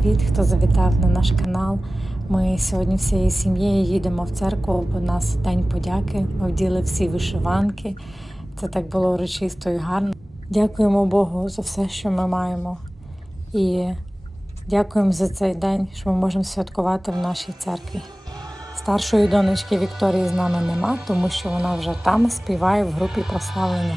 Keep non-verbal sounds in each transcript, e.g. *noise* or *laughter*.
привіт, хто завітав на наш канал. Ми сьогодні всією сім'єю їдемо в церкву, бо у нас день подяки. Ми вділи всі вишиванки. Це так було урочисто і гарно. Дякуємо Богу за все, що ми маємо. І дякуємо за цей день, що ми можемо святкувати в нашій церкві. Старшої донечки Вікторії з нами нема, тому що вона вже там співає в групі прославлення.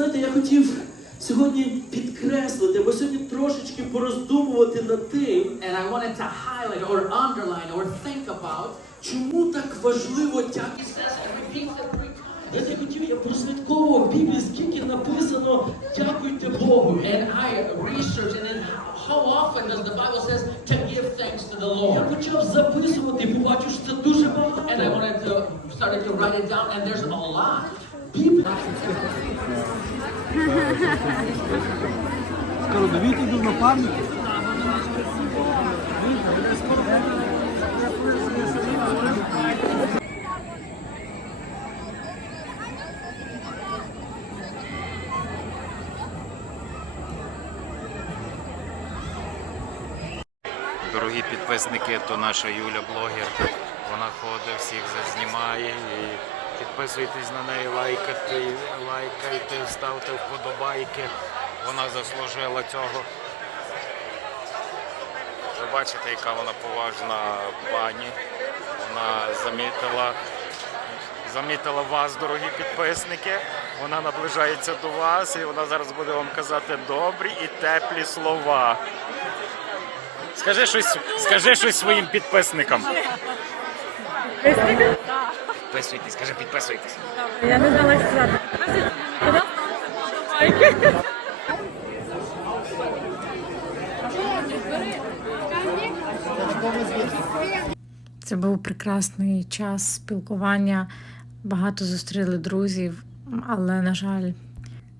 Знаєте, я хотів сьогодні підкреслити, бо сьогодні трошечки пороздумувати над тим, And I wanted to highlight or underline or think about. чому так важливо тяг. And repeats it three times. Я не хотів, я прослідковував в Біблії, скільки написано дякуйте Богу. And I researched and then how often does the Bible says to give thanks to the Я Lord? почав записувати побачив, що це дуже багато. And I wanted to started to write it down and there's a lot. Скоро довіки йду на пам'ять. Дорогі підписники, то наша Юля блогер. Вона ходить, всіх зазнімає і підписуйтесь на неї, лайкайте, лайкайте, ставте вподобайки. Вона заслужила цього. Ви бачите, яка вона поважна пані. Вона замітила, замітила вас, дорогі підписники. Вона наближається до вас і вона зараз буде вам казати добрі і теплі слова. Скажи щось, скажи щось своїм підписникам. Підписуйтесь, скажи, підписуйтесь. Я не знала, сказати. Це був прекрасний час спілкування. Багато зустріли друзів, але, на жаль,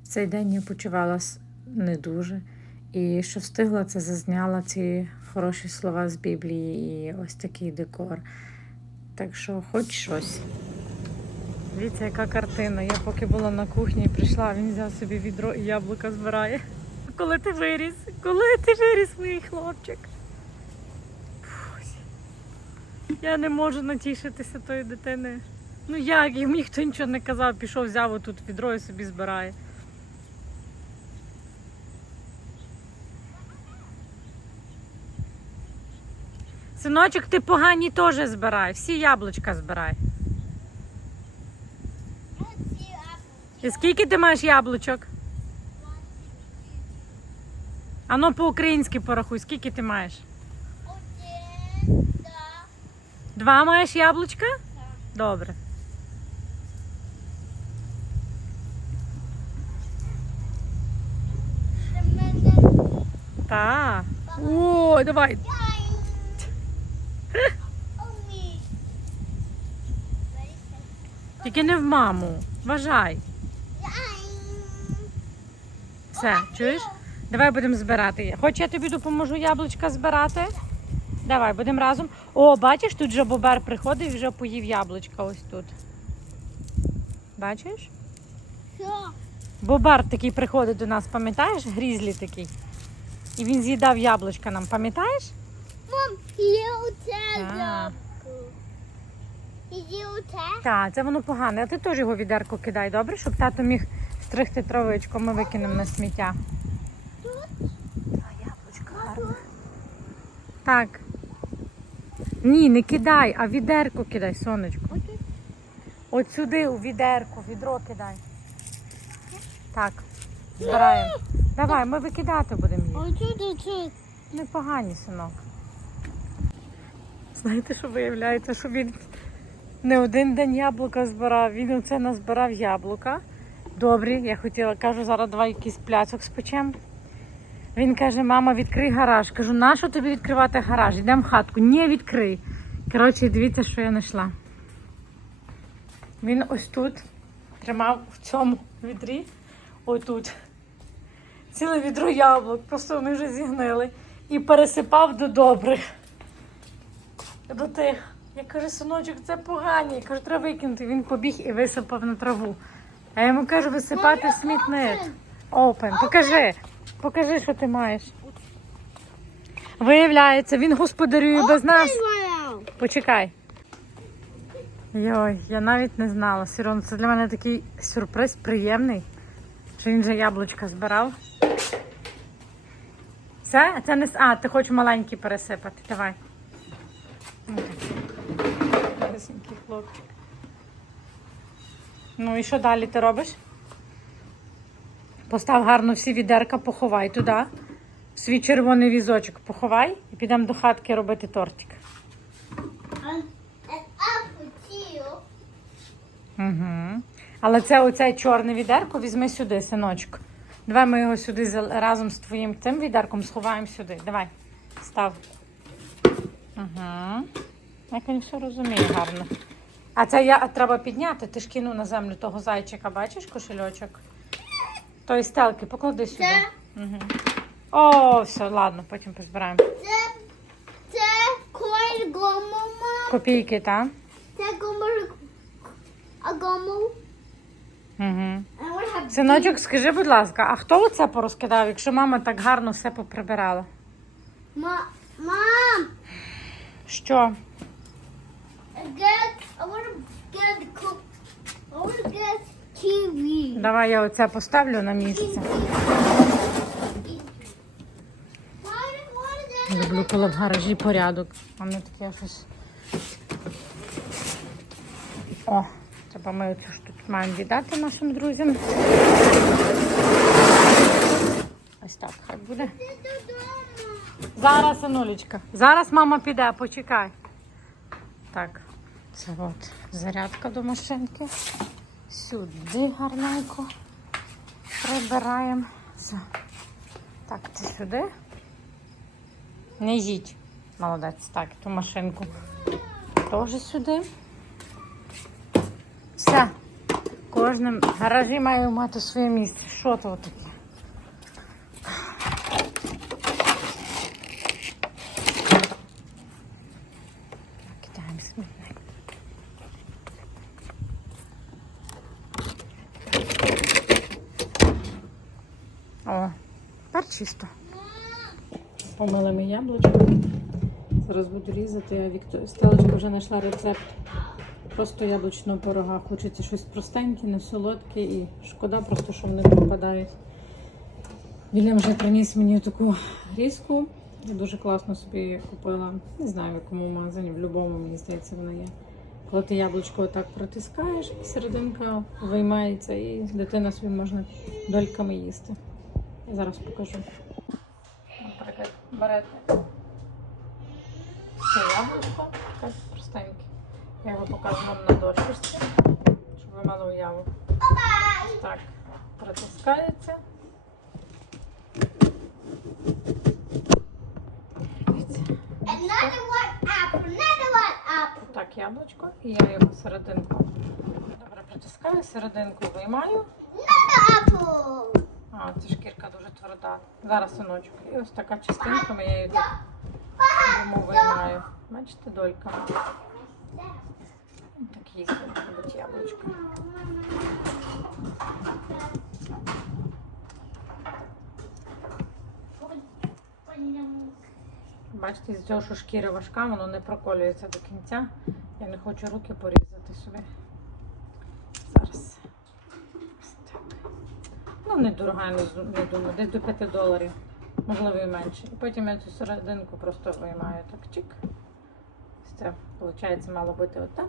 в цей день я почувалася не дуже. І що встигла, це зазняла ці хороші слова з Біблії і ось такий декор. Так що, хоч щось. Дивіться, яка картина. Я поки була на кухні, і прийшла, він взяв собі відро і яблука збирає. Коли ти виріс? Коли ти виріс, мій хлопчик? Я не можу натішитися тою дитиною. Ну як? Йому ніхто нічого не казав, пішов, взяв отут відро і собі збирає. Синочок, ти погані теж збирай, всі яблучка збирай. І скільки ти маєш яблучок? Ано по-українськи порахуй, скільки ти маєш? Один, два. Два маєш яблучка? Так. Добре. Та. Ой, давай. Тільки не в маму. Вважай. Все, чуєш? Давай будемо збирати. Хоч я тобі допоможу яблучка збирати? Давай, будемо разом. О, бачиш, тут вже бобер приходив і вже поїв яблучка ось тут. Бачиш? Що? Бобер такий приходить до нас, пам'ятаєш? Грізлі такий. І він з'їдав яблучка нам, пам'ятаєш? Мам, є оце Так. Оце? Так, це воно погане. А ти теж його в відерко кидай, добре, щоб тато міг стригти травичку, ми викинемо на сміття. А, яблучко гарне. Так. Ні, не кидай, а в відерко кидай, сонечко. От сюди, у відерко, відро кидай. Так, збираємо. Давай, ми викидати будемо їх. Оце. Непогані, синок. Знаєте, що виявляється, що він не один день яблука збирав, він оце назбирав яблука. Добрі, я хотіла, кажу, зараз давай якийсь пляцок спечем. Він каже, мама, відкрий гараж. Кажу, нащо тобі відкривати гараж? Йдемо в хатку. Ні, відкрий. Коротше, дивіться, що я знайшла. Він ось тут тримав в цьому відрі, отут ціле відро яблук, просто вони вже зігнили. І пересипав до добрих. До тих. Я кажу, синочок, це погані. Я кажу, треба викинути. Він побіг і висипав на траву. А я йому кажу, висипати в смітник. Open. Покажи. Покажи, що ти маєш. Виявляється, він господарює без нас. Почекай. Йой, я навіть не знала. Сірон, це для мене такий сюрприз приємний, що він вже яблучка збирав. Це? Це не А, ти хочеш маленький пересипати. Давай. Хлопчик. Ну і що далі ти робиш? Постав гарно всі відерка, поховай туди. Свій червоний візочок поховай і підемо до хатки робити тортик. Угу. Але це оцей чорне відерко візьми сюди, синочок. Давай ми його сюди разом з твоїм цим відерком сховаємо сюди. Давай, став. Угу. Як він все розуміє гарно. А це я а треба підняти. Ти ж кинув на землю того зайчика, бачиш кошельочок? Тої стелки, поклади сюди. Це? Угу. О, все, ладно, потім позбираємо. Це, це коли гому, мам. Копійки, так? Це а гому. Угу. Синочок, скажи, будь ласка, а хто оце порозкидав, якщо мама так гарно все поприбирала? Ma- Mom, Що? get, I want to get cook. I want to get TV. Давай я оце поставлю на місце. Люблю, коли в гаражі порядок, а не таке щось. О, треба ми оцю ж тут маємо віддати нашим друзям. Ось так, хай буде. Зараз, синулечка. Зараз мама піде, почекай. Так, це от зарядка до машинки. Сюди гарненько прибираємо. Так, це сюди. Не їдь. Молодець. Так, ту машинку теж сюди. Все. Кожним гаражі має мати своє місце. Що то таке? Кидаємо смітник. О, тепер чисто. Помили ми яблучко. Зараз буду різати, а Віктор... Стелочка вже знайшла рецепт просто яблучного порога. Хочеться щось простеньке, не солодке і шкода просто, що вони пропадають. Вільям вже приніс мені таку різку. Я дуже класно собі її купила. Не знаю в якому магазині, в будь-якому, мені здається, вона є. Коли ти яблучко отак протискаєш, і серединка виймається, і дитина собі можна дольками їсти. Зараз покажу. Наприклад, берете це яблучко, таке простеньке. Я його показую вам на дошці, щоб ви мали уяву. Так, притискається. Так, яблучко, і я його серединку. Добре, притискаю, серединку виймаю. А, ця шкірка дуже тверда. Зараз синочок. І ось така частинка я її виймаю. Бачите, долька. Так їсть, любить яблучко. Бачите, з цього, що шкіра важка, воно не проколюється до кінця. Я не хочу руки порізати собі. Зараз. Ось так. Ну, не дорога, я не, думаю, десь до 5 доларів, можливо і менше. І потім я цю серединку просто виймаю так чик. Це, виходить, мало бути отак.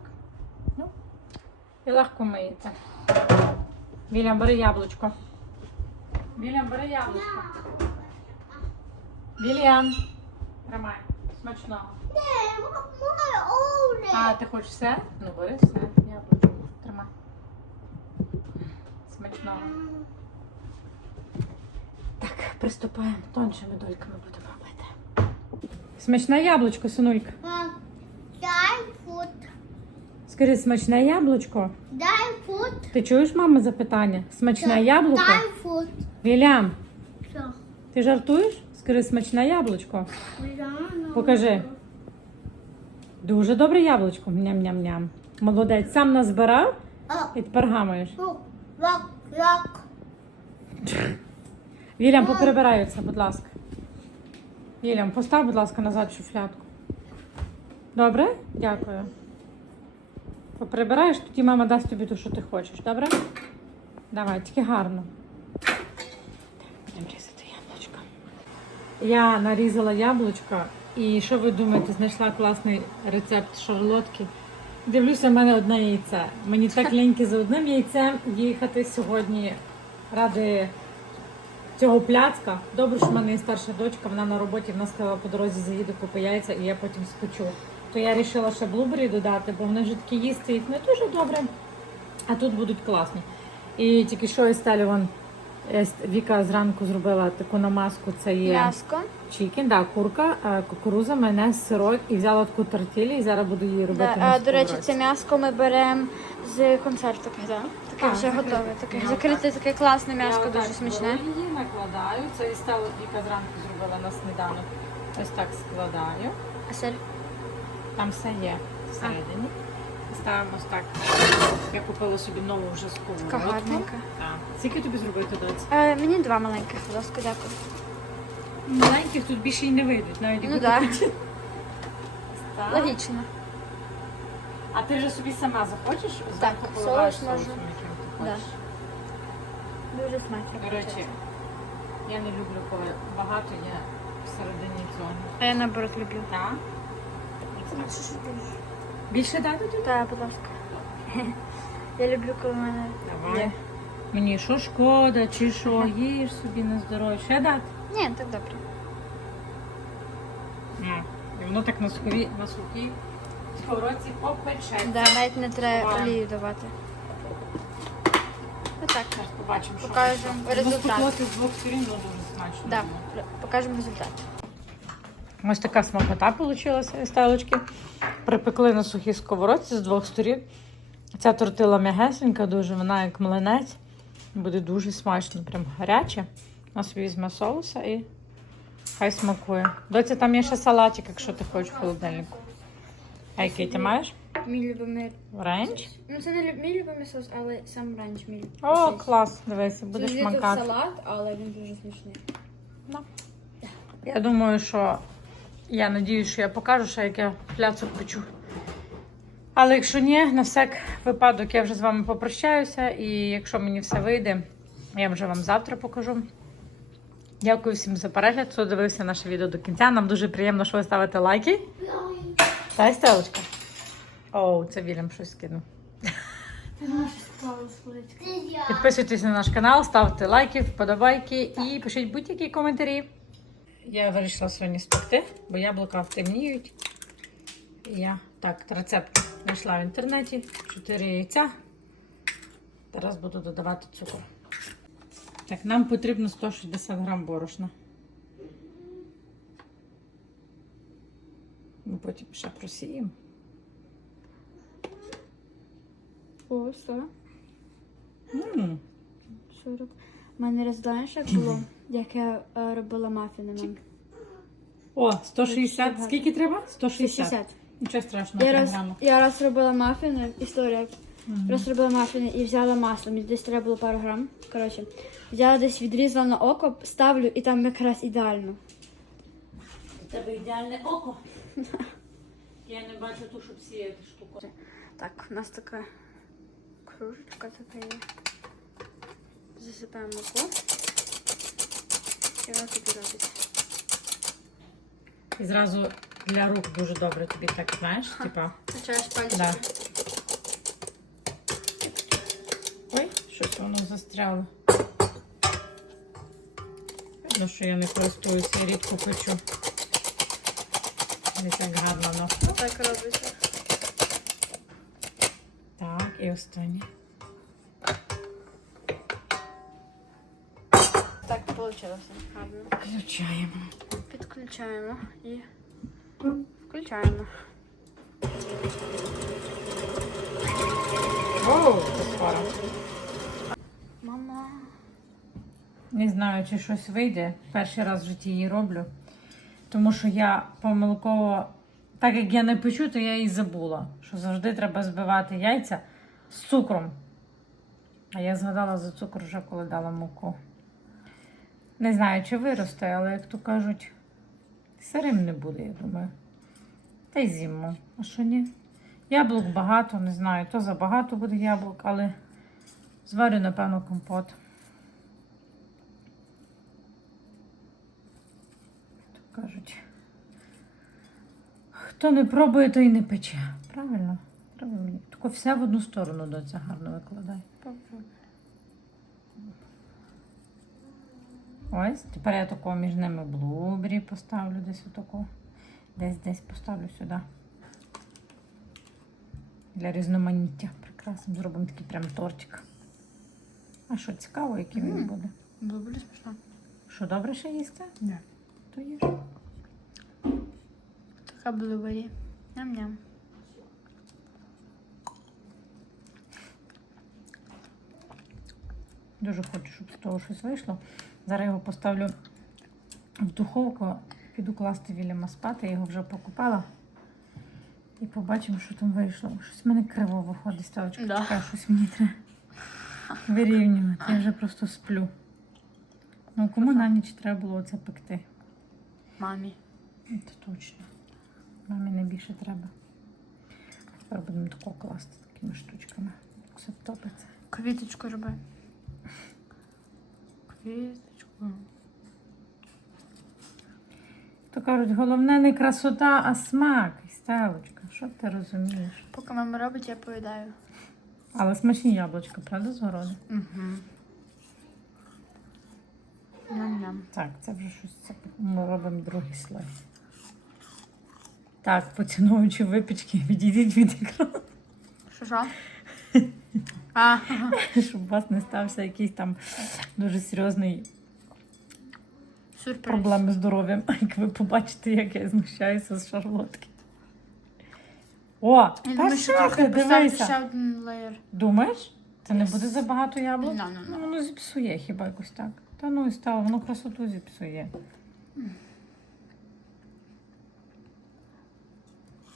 Ну, і легко миється. Вільям, бери яблучко. Вільям, бери яблучко. Вільям. Тримай. Смачного. А, ти хочеш все? Ну бери все. Яблучко. Тримай. Смачного. Так, приступаємо. Тоншими дольками будемо робити. Смачне яблучко, синулька. Mom, дай food. Скажи, смачне яблучко. Дай food. Ти чуєш, мама, запитання? Смачне яблуко? Дай food. Вілям, Що? ти жартуєш? Скажи, смачне яблучко. Покажи. Дуже добре яблучко. Ням-ням-ням. Молодець. Сам назбирав і тепер гамаєш. лак, лак. Вільям, поприбирай це, будь ласка. Вільям, постав, будь ласка, назад шуфлядку. Добре? Дякую. Поприбираєш, тоді мама дасть тобі те, що ти хочеш, добре? Давай, тільки гарно. Будемо різати яблучко. Я нарізала яблучко, і що ви думаєте, знайшла класний рецепт шарлотки. Дивлюся, в мене одне яйце. Мені так *laughs* ліньки за одним яйцем їхати сьогодні ради цього пляцка. Добре, що в мене є старша дочка, вона на роботі, вона сказала по дорозі заїду купи яйця і я потім спечу. То я вирішила ще блубері додати, бо вони вже такі їсти їх не дуже добре, а тут будуть класні. І тільки що Естелі, вон, Віка зранку зробила таку намазку, це є М'яско. чікен, да, курка, е, кукуруза, майонез, сирок і взяла таку тортілі і зараз буду її робити. Да, на а, до речі, це м'яско ми беремо з концерту. Да? Таке Так, вже готове. Таке закрите, таке класне Я м'яско, дуже смачне. беру Її накладаю. Це і стало Віка зранку зробила на сніданок. Ось так складаю. А сир? Там все є всередині. Ставимо ось так. Я купила собі нову вже сковородку. Така гарненька. Так. Скільки тобі зробити доці? Е, мені два маленьких, будь ласка, дякую. Маленьких тут більше й не вийдуть, навіть Ну якби да. ти. Так. Логічно. А ти вже собі сама захочеш? Так, Зверху соус поливаєш соусом, яким ти Да. хочеш. Дуже смачно. До речі, я не люблю, коли багато є всередині цього. А я наоборот люблю. Так? Більше дати тобі? Так, будь ласка. *laughs* Я люблю, коли в мене Давай. є. Мені що шкода, чи що, їж собі на здоров'я. Ще дати? Ні, так добре. Ні. І воно так на сухій сковородці попече. Да, навіть не треба Давай. олію давати. Отак. Зараз побачимо, що Покажемо результат. Ну, з двох сторін ну, дуже смачно. Да, було. покажемо результат. Ось така смакота вийшла з стелочки. Припекли на сухій сковородці з двох сторін. Ця тортила м'ягесенька, дуже вона як млинець. Буде дуже смачно, прям гаряче. У нас візьме соуса і хай смакує. Доця, там є ще салатик, якщо ти хочеш в холодильнику. А який ти маєш? Мій любимий. Ренч? Ну це не мій любимий соус, але сам ранч мій. О, клас, дивися, будеш Це макати. салат, але він дуже смачний. Я думаю, що я надіюсь, що я покажу, ще як я пляцок печу. Але якщо ні, на всяк випадок я вже з вами попрощаюся, і якщо мені все вийде, я вже вам завтра покажу. Дякую всім за перегляд, хто дивився наше відео до кінця. Нам дуже приємно, що ви ставите лайки. Та Стелочка. Оу, це Вільям щось скинув. Підписуйтесь на наш канал, ставте лайки, вподобайки і пишіть будь-які коментарі. Я вирішила сьогодні спекти, бо яблука втемніють. Я так, рецепт знайшла в інтернеті. 4 яйця. Зараз буду додавати цукор. Так, нам потрібно 160 грам борошна. Ми потім ще просіємо. О, 100. М, 40. У мене раз знаєш, як було, *clears throat* як я е, робила мафіни. мам? О, 160. Скільки треба? 160. 60. Нічого страшного, Я раз, я раз робила мафіни, історія. Раз робила мафіни і взяла масло, мені десь треба було пару грам. Коротше, взяла десь відрізала на око, ставлю і там якраз ідеально. У тебе ідеальне око. *laughs* Я не бачу ту, щоб сіяти штуку. Так, у нас така кружечка така є. Засипаємо муку. І вона тобі робить. І зразу для рук дуже добре тобі так, знаєш, типа. Почаєш пальчики. Да. Ой, щось воно застряло. Видно, що я не користуюся, я рідко печу. Не так гарно воно. Так робиться. Так, і останнє. Так вийшло. Гарно. Включаємо. Підключаємо і включаємо. Оу, це скоро. Мама. Не знаю, чи щось вийде. Перший раз в житті її роблю. Тому що я помилково, так як я не печу, то я і забула, що завжди треба збивати яйця з цукром. А я згадала за цукор вже коли дала муку. Не знаю, чи виросте, але як то кажуть, сирим не буде, я думаю. Та й зиму. А що ні? Яблук багато, не знаю, то забагато буде яблук, але зварю, напевно, компот. То кажуть. Хто не пробує, той не пече. Правильно? Треба мені. Тільки все в одну сторону доця гарно викладай. Ось, тепер я такого між ними блубері поставлю десь отако. Десь десь поставлю сюди. Для різноманіття. Прекрасно. Зробимо такий прям тортик. А що, цікаво, який він буде? Було буде смішно. Що, добре ще їсти? Ні. Їж. Така блюбері. Ням-ням. Дуже хочу, щоб з того щось вийшло. Зараз його поставлю в духовку, піду класти Вільяма спати, я його вже покупала. І побачимо, що там вийшло. Щось в мене криво виходить, ставочка. Да. Чекай, щось мені треба вирівнювати. Я вже просто сплю. Ну, кому на ніч треба було це пекти? Мамі. Це точно. Мамі найбільше треба. Тепер будемо тако класти такими штучками. Все втопиться. Квіточку роби. Квіточку. То кажуть, головне не красота, а смак. І Стелочка, що ти розумієш? Поки мама робить, я поїдаю. Але смачні яблучка, правда, з городу? Угу. Ням-ням. Так, це вже щось це ми робимо другий слой. Так, поціновуючи випічки, відійдіть від екрану, Що що? *laughs* А, щоб у вас не стався якийсь там дуже серйозний сюрприз. проблеми з здоров'ям, *laughs* як ви побачите, як я знущаюся з шарлотки. О, Я думаю, що що трохи ти поставити ще дивися. один леєр. Думаєш? Це не буде забагато яблук? No, no, no. Ну, Воно зіпсує хіба якось так. Та ну і стало, воно красоту зіпсує.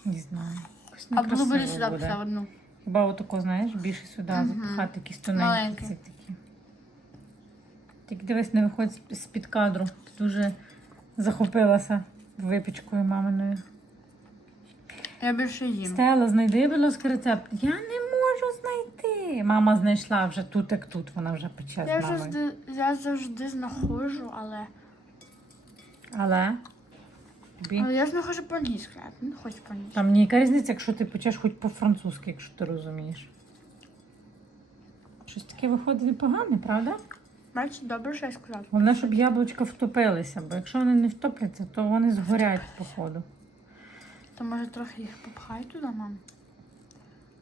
Не знаю. Якось А блюбері некрасиво сюди буде. постав одну. Хіба отако, знаєш, більше сюди Мгм. запихати якісь тоненькі Маленькі. ці такі. Тільки дивись, не виходь з- з-під кадру. Ти дуже захопилася випічкою маминою. Я більше їм. Стела, знайди, будь ласка, рецепт. Я не можу знайти. Мама знайшла вже тут, як тут. Вона вже пече Я завжди, я завжди знаходжу, але. Але тобі Але я знаходжу по-англійськи, а ти не хочеш по-англійськи. там ніяка різниця, якщо ти печеш хоч по-французьки, якщо ти розумієш. Щось таке виходить непогане, правда? Бачиш, добре, що я сказав. Головне, щоб яблучка втопилися, бо якщо вони не втопляться, то вони згорять походу. То може трохи їх попхай туди, мам.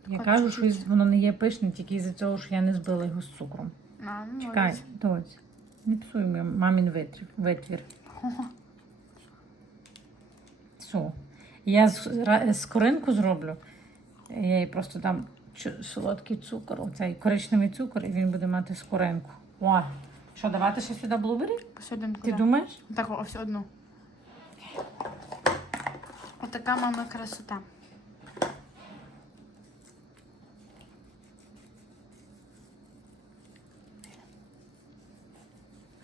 Я Так, кажу, що чуть-чуть. воно не є пишне, тільки із-за цього, що я не збила його з цукром. А, ну, Чекай, доць. Не псуй мій мамін витвір. витвір. *laughs* Все. Я з, ра- з коринку зроблю. Я їй просто дам чу- солодкий цукор, оцей коричневий цукор, і він буде мати скоринку. О, що, давати ще сюди блубері? Посадимо Ти думаєш? Так, ось одну. Отака мама красота.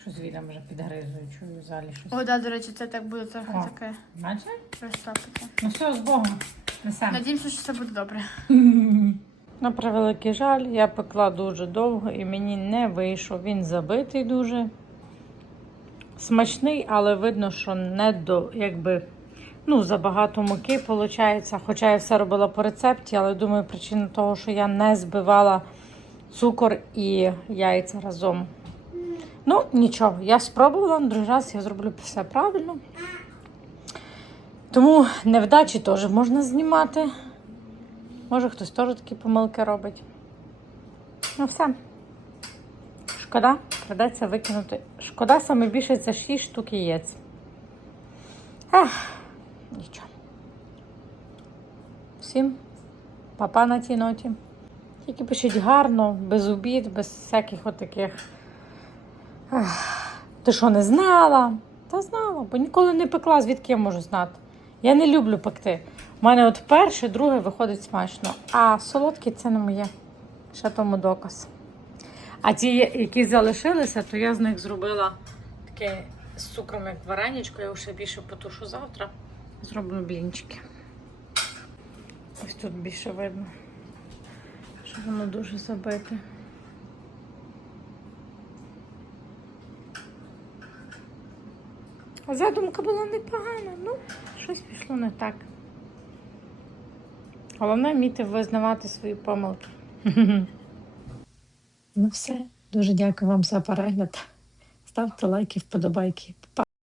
Щось відом вже підгризую, чую в залі щось. О, да, до речі, це так буде трохи О. таке Бачиш? розтопити. Ну все, з Богом. Несемо. Надіємося, що це буде добре. *laughs* На превеликий жаль, я пекла дуже довго і мені не вийшов. Він забитий дуже. Смачний, але видно, що не до, якби, ну, забагато муки виходить. Хоча я все робила по рецепті, але думаю, причина того, що я не збивала цукор і яйця разом. Ну, нічого, я спробувала, на другий раз я зроблю все правильно. Тому невдачі теж можна знімати. Може, хтось теж такі помилки робить. Ну, все. Шкода, придеться викинути. Шкода саме більше це 6 штук яєць. Ех, нічого. Всім папа на тій ноті. Тільки пишіть гарно, без обід, без всяких отаких. Ех, Ти що, не знала? Та знала, бо ніколи не пекла, звідки я можу знати. Я не люблю пекти. У мене от перше, друге виходить смачно, а солодкі це не моє. Ще тому доказ. А ті, які залишилися, то я з них зробила таке з цукром, як вареничко, я ще більше потушу завтра. Зроблю блінчики. Ось тут більше видно, що воно дуже забите. А задумка була непогана, ну, щось пішло не так. Головне вміти визнавати свої помилки. *laughs* Ну все. Дуже дякую вам за перегляд. Ставте лайки, вподобайки.